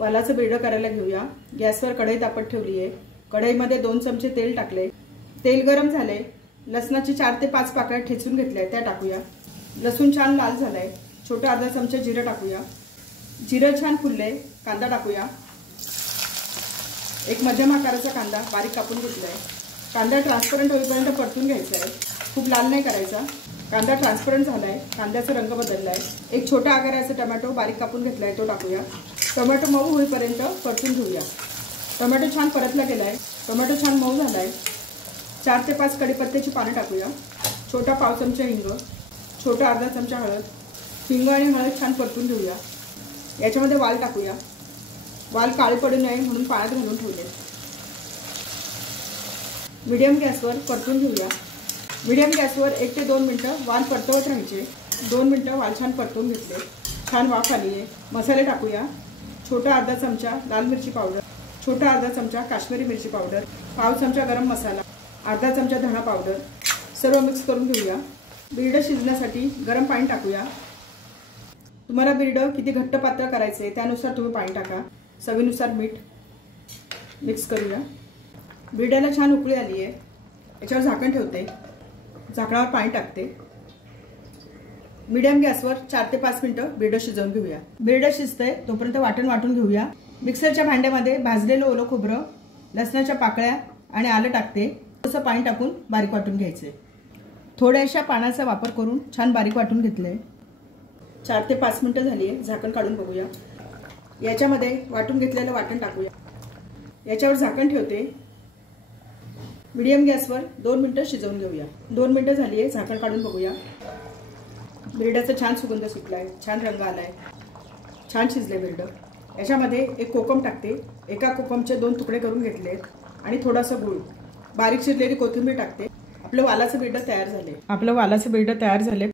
वालाचं बिरडं करायला घेऊया। गॅसवर कढई तापत ठेवली आहे। कढईमध्ये 2 चमचे तेल टाकले। तेल गरम झाले। लसणाची 4 ते 5 पाकळ्या ठेचून घेतल्या त्या टाकूया। लसूण छान लाल झालाय। छोटा अर्धा चमचा जिरं टाकूया। जिरं छान फुलले, कांदा टाकूया। एक मध्यम आकाराचा कांदा बारीक कापून घेतलाय। कांदा ट्रान्सपरंट होईपर्यंत परतून घ्यायचा आहे, खूप लाल नाही करायचा। कांदा ट्रान्सपरंट झालाय, कांद्याचा रंग बदललाय। एक छोटा आकाराचा टोमॅटो बारीक कापून घेतलाय तो टाकूया। टोमॅटो मऊ होईपर्यंत परतून घेऊया। टोमॅटो छान परतला गेलाय। टोमॅटो छान मऊ झालाय। 4 ते 5 कढीपत्त्याची पाने टाकूया। छोटा पाव चमचा हिंग, छोटा अर्धा चमचा हळद। हिंग आणि हळद छान परतून घेऊया। याच्यामध्ये वाल टाकूया। वाल काळे पडू नये म्हणून पाण्यात घालून ठेवले। मीडियम गॅसवर परतून घेऊया। मीडियम गॅसवर 1 ते 2 मिनिटं वाल परतवत राहायचे। 2 मिनिटं वाल छान परतवून घेतले। छान वाफ आली आहे। मसाले टाकूया। छोटा अर्धा चमचा लाल मिरची पावडर, छोटा अर्धा चमचा काश्मीरी मिरची पावडर, पाव चमचा गरम मसाला, अर्धा चमचा धना पावडर। सर्व मिक्स करून घेऊया। बिरडं शिजण्यासाठी गरम पाणी टाकूया। तुम्हाला बिरडं किती घट्ट पातळ करायचे त्यानुसार तुम्ही पाणी टाका। चवीनुसार मीठ। मिक्स करूया। बिरड्याला छान उकळी आली आहे। याच्यावर झाकण ठेवते। झाकणावर पाणी टाकते। मीडियम गॅसवर 4 ते 5 मिनिटं बिरडं शिजवून घेऊया। बिरडं शिजतंय तोपर्यंत वाटून घेऊया। मिक्सरच्या भांड्यामध्ये भाजलेलं ओलं खोबरं, लसणाच्या पाकळ्या आणि आलं टाकते। थोडंसं पाणी टाकून बारीक वाटून घ्यायचंय। थोड्याशा पाण्याचा वापर करून छान बारीक वाटून घेतलंय। 4 ते 5 मिनिटं झाली आहे। झाकण काढून बघूया। याच्यामध्ये वाटून घेतलेलं वाटण टाकूया। याच्यावर झाकण ठेवते। मीडियम गॅसवर 2 मिनिटं शिजवून घेऊया। 2 मिनिटं झाली आहे। झाकण काढून बघूया। बिरड्याचा छान सुगंध सुटलाय, छान रंग आलाय, छान शिजले बिरडं। याच्यामध्ये एक कोकम टाकते। एका कोकमचे 2 तुकडे करून घेतले आणि थोडासा गूळ, बारीक चिरलेली कोथिंबीर टाकते। आपलं वालाचं बिरडं तयार झाले।